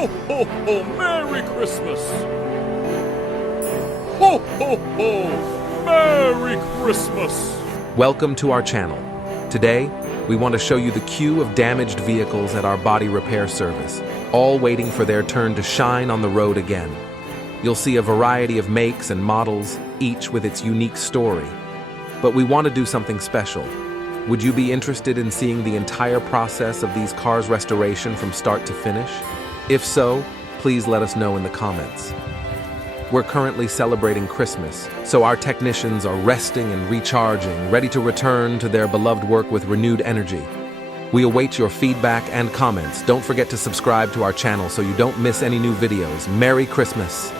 Ho, ho, ho! Merry Christmas! Ho, ho, ho! Merry Christmas! Welcome to our channel. Today, we want to show you the queue of damaged vehicles at our body repair service, all waiting for their turn to shine on the road again. You'll see a variety of makes and models, each with its unique story. But we want to do something special. Would you be interested in seeing the entire process of these cars' restoration from start to finish? If so, please let us know in the comments. We're currently celebrating Christmas, so our technicians are resting and recharging, ready to return to their beloved work with renewed energy. We await your feedback and comments. Don't forget to subscribe to our channel so you don't miss any new videos. Merry Christmas!